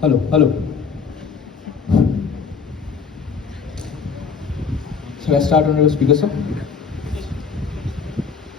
Hello. Shall I start, Honorable Speaker, sir?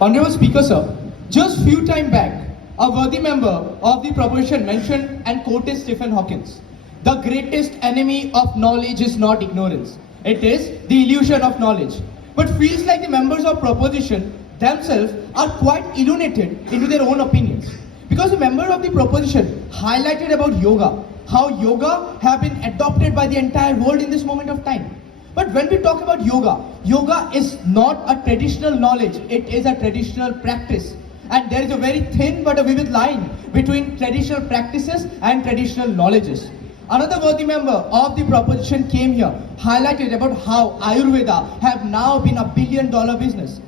Honorable Speaker, sir, just few time back, a worthy member of the proposition mentioned and quoted Stephen Hawkins. The greatest enemy of knowledge is not ignorance. It is the illusion of knowledge. But feels like the members of proposition themselves are quite illuminated into their own opinions. Because the member of the proposition highlighted about yoga, how yoga have been adopted by the entire world in this moment of time. But when we talk about yoga, yoga is not a traditional knowledge, it is a traditional practice. And there is a very thin but a vivid line between traditional practices and traditional knowledges. Another worthy member of the proposition came here, highlighted about how Ayurveda have now been a $1 billion business.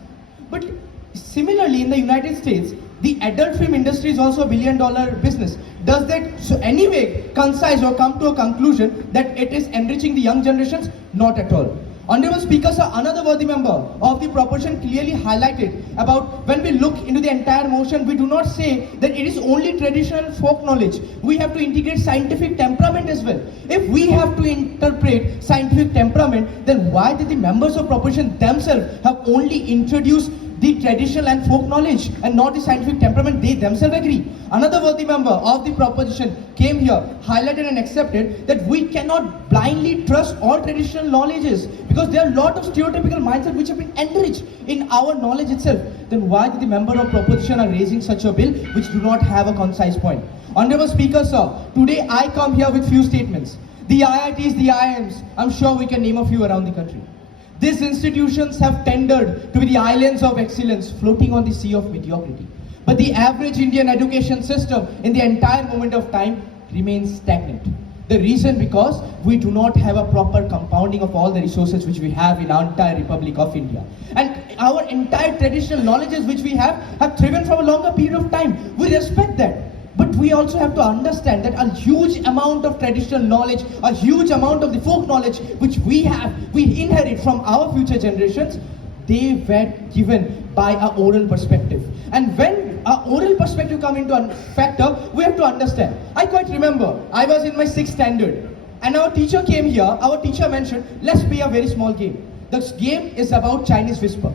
But similarly in the United States, the adult film industry is also a $1 billion business. Does that so anyway concise or come to a conclusion that it is enriching the young generations? Not at all. Honorable Speaker, sir, another worthy member of the proposition clearly highlighted about when we look into the entire motion, we do not say that it is only traditional folk knowledge. We have to integrate scientific temperament as well. If we have to interpret scientific temperament, then why did the members of proposition themselves have only introduced the traditional and folk knowledge and not the scientific temperament? They themselves agree. Another worthy member of the proposition came here, highlighted and accepted that we cannot blindly trust all traditional knowledges because there are a lot of stereotypical mindsets which have been enriched in our knowledge itself. Then why did the member of proposition are raising such a bill which do not have a concise point? Honorable Speaker, sir, today I come here with few statements. The IITs, the IIMs, I'm sure we can name a few around the country. These institutions have tendered to be the islands of excellence floating on the sea of mediocrity. But the average Indian education system in the entire moment of time remains stagnant. The reason because we do not have a proper compounding of all the resources which we have in our entire Republic of India. And our entire traditional knowledges which we have thriven from a longer period of time. We respect that. But we also have to understand that a huge amount of traditional knowledge, a huge amount of the folk knowledge which we inherit from our future generations, they were given by our oral perspective. And when our oral perspective come into a factor, we have to understand. I quite remember, I was in my 6th standard and our teacher came here, our teacher mentioned, let's play a very small game. This game is about Chinese whisper.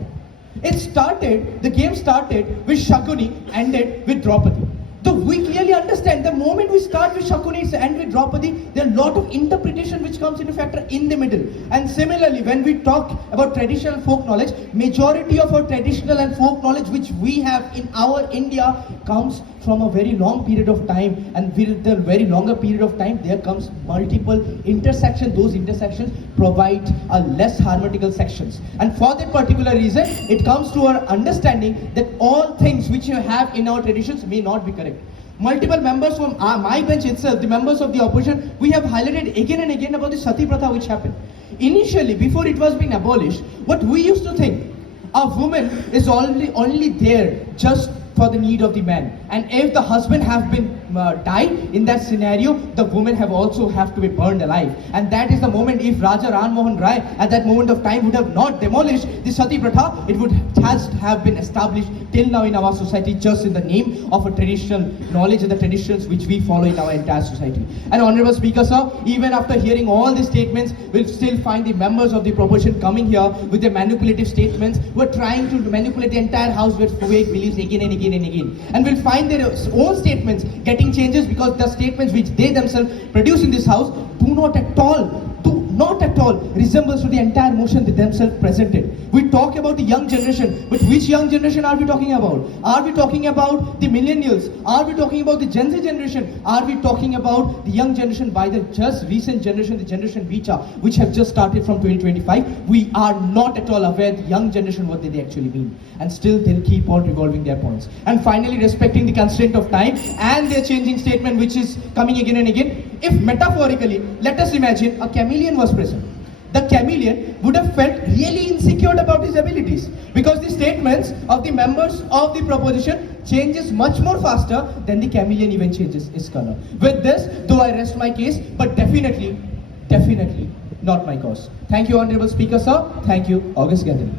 The game started with Shakuni, ended with Draupadi. So we clearly understand the moment we start with Shakuni and with Draupadi, there are a lot of interpretation which comes into factor in the middle. And similarly, when we talk about traditional folk knowledge, majority of our traditional and folk knowledge which we have in our India comes from a very long period of time, and with the very longer period of time there comes multiple intersections. Those intersections provide a less harmonical sections, and for that particular reason it comes to our understanding that all things which you have in our traditions may not be correct. Multiple members from my bench itself, the members of the opposition, we have highlighted again and again about the Sati Pratha which happened. Initially, before it was being abolished, what we used to think, a woman is only there just for the need of the man, and if the husband have been died in that scenario, the women have to be burned alive. And that is the moment, if Raja Ram Mohan Rai at that moment of time would have not demolished the Sati Pratha, it would just have been established till now in our society just in the name of a traditional knowledge and the traditions which we follow in our entire society. And Honorable Speaker, sir, even after hearing all these statements, we'll still find the members of the proposition coming here with their manipulative statements. We're trying to manipulate the entire house with fake beliefs again and again and again. And we'll find their own statements getting changes because the statements which they themselves produce in this house do not at all resembles to the entire motion they themselves presented. We talk about the young generation, but which young generation are we talking about? Are we talking about the millennials? Are we talking about the Gen Z generation? Are we talking about the young generation by the just recent generation, the generation Beta, which have just started from 2025? We are not at all aware the young generation what they actually mean, and still they'll keep on revolving their points. And finally, respecting the constraint of time and their changing statement which is coming again and again, if metaphorically, let us imagine a chameleon was present. The chameleon would have felt really insecure about his abilities because the statements of the members of the proposition changes much more faster than the chameleon even changes its color. With this, though I rest my case, but definitely not my cause. Thank you, Honorable Speaker, sir. Thank you, August Gathering.